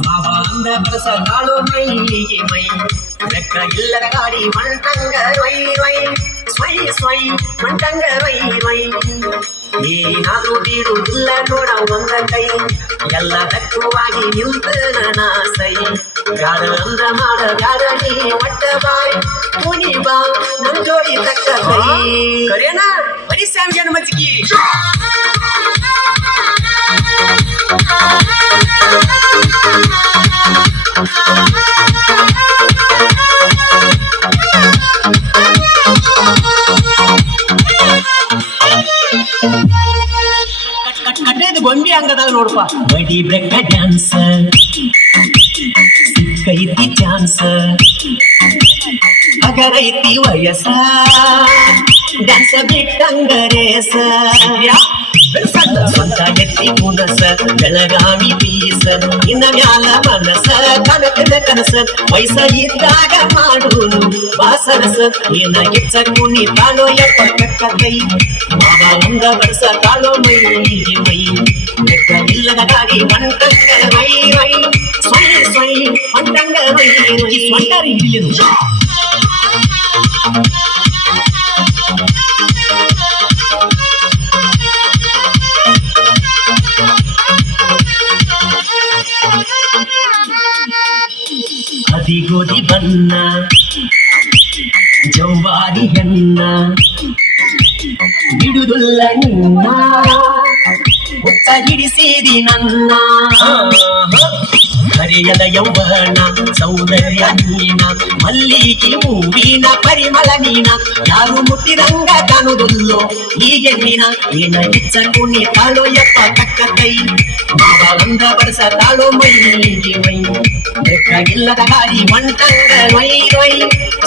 ಮಾವಾಂದ ಬರಸ ಕಾಳು ಮೈಗೆ ಮೈ ಲೆಕ್ಕ ಇಲ್ಲದ ಗಾಡಿ ಮಂಟಂಗ ರೊಯ್ ರೊಯ್ ಸ್ವೈ ಸ್ವೈ ಮಂಟಂಗ ರೊಯ್ ರೊಯ್ ಏನಾದ್ರೂ ಬೀಡುವುದಿಲ್ಲ ನೋಡ ಒಂದ ಕೈ ಎಲ್ಲ ದಕ್ಕುವಾಗಿ ನಿಂತ ನಾಸೈ ಗಾಡ ಅಂದ್ರ ಮಾಡ ಗಾಡ ನೀ ಒಟ್ಟ ಬಾಯ್ ಪುನಿ ಬಾ ನಮ್ ಜೋಡಿ ತಕ್ಕ ಕೈ ಕರೇನಾ ಬರೀ ಸ್ಯಾಮ್ಜನ ಮಜ್ಜಿಗೆ ಕಟ್ಟೇದು ಗೊಂಬಿ ಹಂಗದಾಗ ನೋಡಪ್ಪ ಬಡಿ ಬ್ರೆಕ್ಕ ಡ್ಯಾನ್ಸ್ ಸಿಕ್ಕೈತಿ ಚಾನ್ಸ್ ಅಗರೈತಿ ವಯಸ್ಸ ಡ್ಯಾನ್ಸ ಬಿಟ್ಟಂಗರೇಸ ಸ್ವಂತ ಎತ್ತಿ ಕುನಸ ಬೆಳಗಾವಿ ಪೀಸ ಇನ್ನ ಮ್ಯಾಲ ಮನಸ ಕನಕದ ಕನಸ ವಯಸ್ಸ ಇದ್ದಾಗ ಮಾಡೋನು ಬಾಸರಸ ಏನ ಗಿಚ್ಚ ಕುಣಿ ತಾಳೋ ಎಪ್ಪ ಕಕ್ಕ ಕೈ ಮಾವ ಒಂದ ಬರಸ ತಾಳೋ ಮೈ ಮೈ ಬೆಕ್ಕ ಇಲ್ಲದ ಗಾಡಿ ಮಂಟಂಗ ವೈ ವೈ ಸ್ವೈ ಸ್ವೈ ಮಂಟಂಗ ವೈ ವೈ ಸ್ವಂಟಾರಿ ಹಿಡಿಯನು ಅದಿಗೋದಿ ಬನ್ನ ಜೌವಾರಿ ಹೆಣ್ಣ ಬಿಡುದುಲ್ಲ ನಿನ್ನ ಮುತ್ತ ಹಿಡಿಸಿದಿ ನನ್ನ ಹರಿಯದ ಯೌವನ ಸೌಂದರ್ಯ ನೀನ ಮಲ್ಲಿಗೆ ಹೂವಿನ ಪರಿಮಳ ನೀನ ಯಾರು ಮುಟ್ಟಿದಂಗ ಕಾಣುವುದಿಲ್ಲೋ ಈಗೆನ್ನಿನ ಏನ ಹೆಚ್ಚ ಕುಣಿ ತಾಳೋ ಯಪ್ಪ ಕಕ್ಕ ಕೈ ಮಾವ ಒಂದ ಬರಸ ತಾಳೋ ಮೈಗೆ ಮೈ ಬೆಕ್ಕಾಗಿಲ್ಲದ ಗಾಡಿ ಮಂಟಂಗ ವೈ ವೈ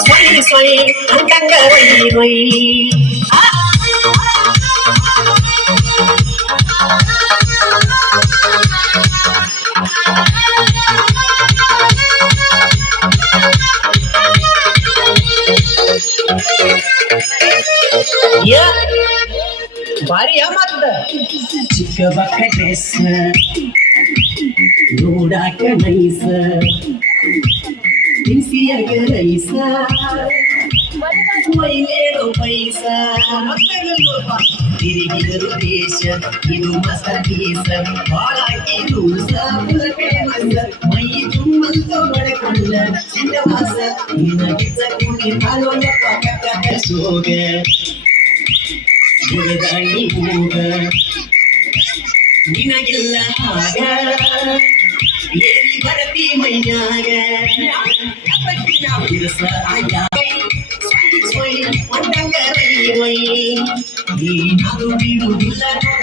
ಸ್ವೈ ಸ್ವೈ ಮಂಟಂಗ ವೈ ವೈ ಭಾರಿ ಮಾತದ ಚಿಕ್ಕ ಬಕ್ಕ ಡ್ರೆಸ್ ನೋಡಾಕ ನೈಸ ತಿನ್ಸಿಯಾಗ ರೈಸ ಮೈಲೇರೋ ಪೈಸ ತಿರುಗಿದರು ದೇಶ ಇದು ಮಸ ದೇಶ ಬಾಳಾಕಿ ರೂಸ ಮೈ ತುಂಬಂತ ಬಡಕೊಂಡ ಸಿಂಧವಾಸ ನಿನ್ನ ಗಿಚ್ಚ ಕುಣಿ ಕಾಲೋ ಯಪ್ಪ ಕಕ್ಕ ಸೋಗ ಗುಡದಾಳಿ ಹೋಗ ನಿನಗಿಲ್ಲ ಹಾಗ ಏರಿ ಬರತಿ ಮೈಯಾಗ ಬಿರಸ ಆಗ ಸ್ವೈ ಸ್ವೈ ಮಂಟಂಗ ರೈ ರೈ ಏನಾದರೂ ಬಿಡುವುದಿಲ್ಲ